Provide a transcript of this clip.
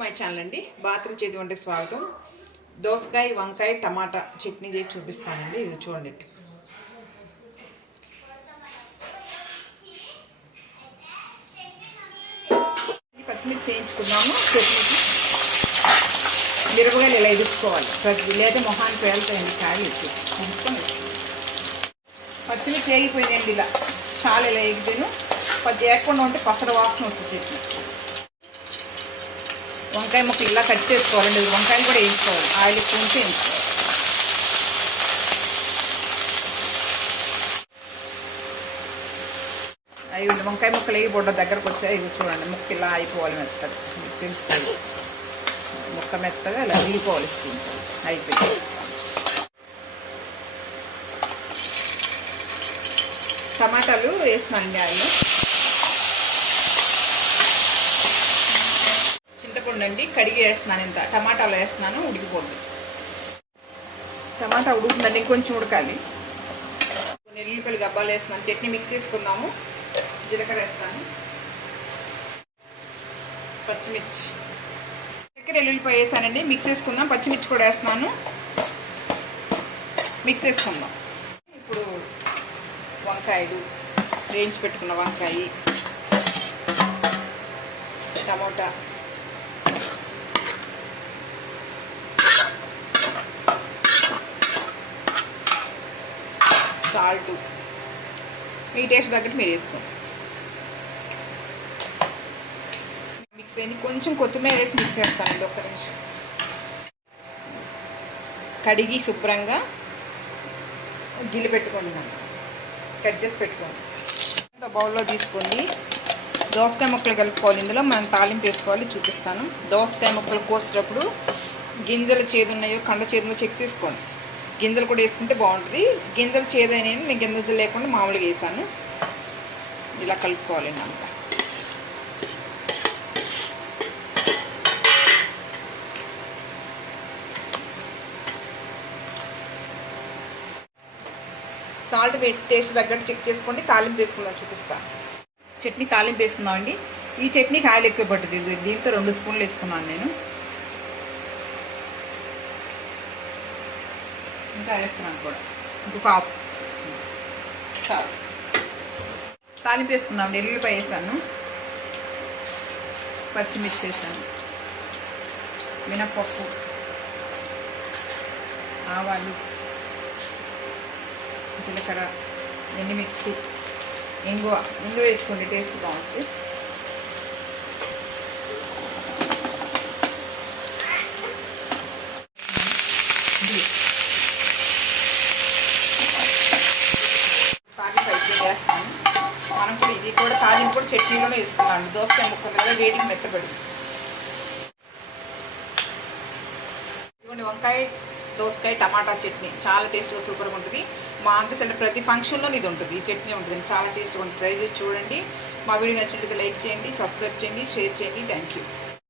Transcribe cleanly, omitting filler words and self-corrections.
My channel అండి. Bathroom చేతి వంటకి స్వాగతం. దోసకాయ, వంకాయ, టమాటా చట్నీ చేసి చూపిస్తానండి. ఇది చూడండి. పచ్చిమిర్చి చేయించుకున్నాము. చట్నీకి మిరపకాయలు ఇలా ఎదుర్కోవాలి. లేదా మొహానికి పేలుతాయండి. కాయలు తీసుకొని పచ్చిమిర్చి వేగిపోయిందండి. ఇలా చాలా ఇలా వేగితేను పచ్చి వేయకుండా ఉంటే పసర వాసన వస్తుంది చట్నీ. వంకాయ ముక్కలు ఇలా కట్ చేసుకోవాలండి. వంకాయలు కూడా వేయించుకోవాలి. ఆయిల్ ఎక్కువ ఉంచి వేయించుకోవాలి. అవి వంకాయ ముక్కలు వేగి బొడ్డ దగ్గరకు వచ్చాయి. ఇవి చూడండి, ముక్క ఇలా అయిపోవాలి. మెత్తగా మీకు తెలుస్తుంది. ముక్క మెత్తగా ఇలా వేగిపోవాలి. అయిపోయింది. టమాటాలు వేస్తున్నానండి ఆయిల్. చింతపండు అండి కడిగి వేస్తున్నాను. ఇంత టమాటాలు వేస్తున్నాను, ఉడికిపోద్ది. టమాటా ఉడుకుతుందండి, ఇంకొంచెం ఉడకాలి. ఎల్లుల్లిపల్లి గబ్బాలు వేస్తున్నాను. చట్నీ మిక్స్ చేసుకున్నాము. జీలకర్ర వేస్తాను, పచ్చిమిర్చి, చక్కెర, ఎల్లుల్లిపాయ వేసానండి. మిక్స్ చేసుకుందాం. పచ్చిమిర్చి కూడా వేస్తున్నాను, మిక్స్ చేసుకుందాం. ఇప్పుడు వంకాయలు వేయించి పెట్టుకున్న వంకాయ, టమోటా, సాల్ట్ మీ టేస్ట్ తగ్గట్టు మీరు వేసుకోండి. మిక్స్ అయింది. కొంచెం కొత్తిమీర వేసి మిక్స్ చేస్తానండి. ఒక్క నిమిషం. కడిగి శుభ్రంగా గిల్లి పెట్టుకోండి. కట్ చేసి పెట్టుకోండి. బౌల్లో తీసుకోండి. దోసకాయ ముక్కలు కలుపుకోవాలి. ఇందులో మనం తాలింపు వేసుకోవాలి. చూపిస్తాను. దోసకాయ ముక్కలు కోసేటప్పుడు గింజలు చేదు ఉన్నాయో కండ చేదులో చెక్ చేసుకోండి. గింజలు కూడా వేసుకుంటే బాగుంటుంది. గింజలు చేదైన నేను గింజలు లేకుండా మామూలుగా వేసాను. ఇలా కలుపుకోవాలండి అంతా. సాల్ట్ టేస్ట్ తగ్గట్టు చెక్ చేసుకోండి. తాలింపు వేసుకుందాం, చూపిస్తాను. చట్నీ తాలింపు వేసుకుందామండి. ఈ చట్నీకి ఆయిల్ ఎక్కువ పడుతుంది. దీంతో 2 స్పూన్లు వేసుకున్నాను నేను. ఇంకా వేస్తున్నాను కూడా, ఇంకొక హాఫ్. తాలింపు వేసుకున్నాం. ఎల్లుల్లిపాయ వేసాను, పచ్చిమిర్చి వేసాను, మినపప్పు, ఆవాలు, జీలకర్ర, ఎండుమిర్చి, ఇంగువ వేసుకోండి. టేస్ట్ బాగుంటుంది. వేస్తాను. మనం కూడా ఇది కూడా తాలింపు కూడా చట్నీలోనే వేసుకున్నాను. దోసకాయ ముక్కలు కదా, వేడికి మెత్తబడి. ఇదిగోండి, వంకాయ, దోసకాయ, టమాటా చట్నీ చాలా టేస్ట్గా సూపర్గా ఉంటుంది. మా ఆంటీస్ అంటే ప్రతి ఫంక్షన్లో ఇది ఉంటుంది. ఈ చట్నీ ఉంటుంది. చాలా టేస్ట్గా ఉంటుంది. ట్రై చేసి చూడండి. మా వీడియో నచ్చినట్లయితే లైక్ చేయండి, సబ్స్క్రైబ్ చేయండి, షేర్ చేయండి. Thank you.